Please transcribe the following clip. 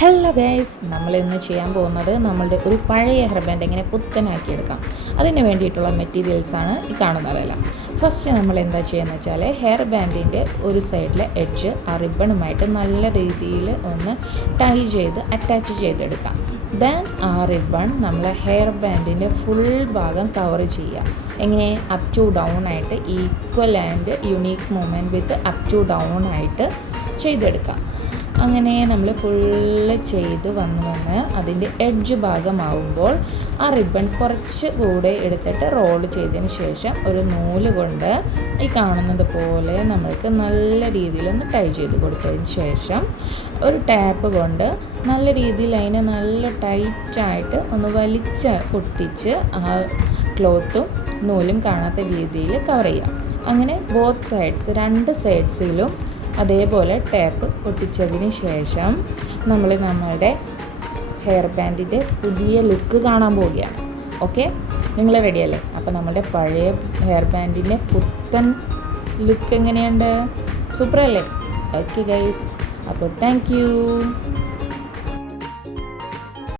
Hello guys, നമ്മളിന്ന് ചെയ്യാൻ പോകുന്നത് നമ്മളുടെ ഒരു പഴയ ഹെയർ ബാൻഡ് എങ്ങനെ പുത്തനാക്കിയെടുക്കാം. അതിന് വേണ്ടിയിട്ടുള്ള മെറ്റീരിയൽസാണ് ഈ കാണുന്നതെല്ലാം. ഫസ്റ്റ് നമ്മൾ എന്താ ചെയ്യുന്നത് വെച്ചാൽ ഹെയർ ബാൻഡിൻ്റെ ഒരു സൈഡിലെ എഡ്ജ് ആ റിബണുമായിട്ട് നല്ല രീതിയിൽ ഒന്ന് ടൈ ചെയ്ത് അറ്റാച്ച് ചെയ്തെടുക്കാം. ദെൻ ആ റിബൺ നമ്മൾ ഹെയർ ബാൻഡിൻ്റെ ഫുൾ ഭാഗം കവർ ചെയ്യുക. എങ്ങനെ? അപ്പ് ടു ഡൗൺ ആയിട്ട് equal and unique movement with up to down ആയിട്ട് ചെയ്തെടുക്കാം. അങ്ങനെ നമ്മൾ ഫുള്ള് ചെയ്ത് വന്ന് അതിൻ്റെ എഡ്ജ് ഭാഗമാവുമ്പോൾ ആ റിബൺ കുറച്ച് കൂടെ എടുത്തിട്ട് റോൾ ചെയ്തതിന് ശേഷം ഒരു നൂല് കൊണ്ട് ഈ കാണുന്നത് പോലെ നമ്മൾക്ക് നല്ല രീതിയിലൊന്ന് ടൈ ചെയ്ത് കൊടുത്തതിന് ശേഷം ഒരു ടാപ്പ് കൊണ്ട് നല്ല രീതിയിൽ അതിനെ നല്ല ടൈറ്റായിട്ട് ഒന്ന് വലിച്ച് പൊട്ടിച്ച് ആ ക്ലോത്തും നൂലും കാണാത്ത രീതിയിൽ കവർ ചെയ്യാം. അങ്ങനെ ബോത്ത് സൈഡ്സ്, രണ്ട് സൈഡ്സിലും അതേപോലെ ടാപ്പ് ഒട്ടിച്ചതിന് ശേഷം നമ്മളുടെ ഹെയർ ബാൻഡിൻ്റെ പുതിയ ലുക്ക് കാണാൻ പോവുകയാണ്. ഓക്കെ, നിങ്ങൾ റെഡിയല്ലേ? അപ്പോൾ നമ്മളുടെ പഴയ ഹെയർ ബാൻഡിൻ്റെ പുത്തൻ ലുക്ക് എങ്ങനെയുണ്ട്? സൂപ്പർ അല്ലേ? ഓക്കെ ഗൈസ്, അപ്പോൾ താങ്ക് യു.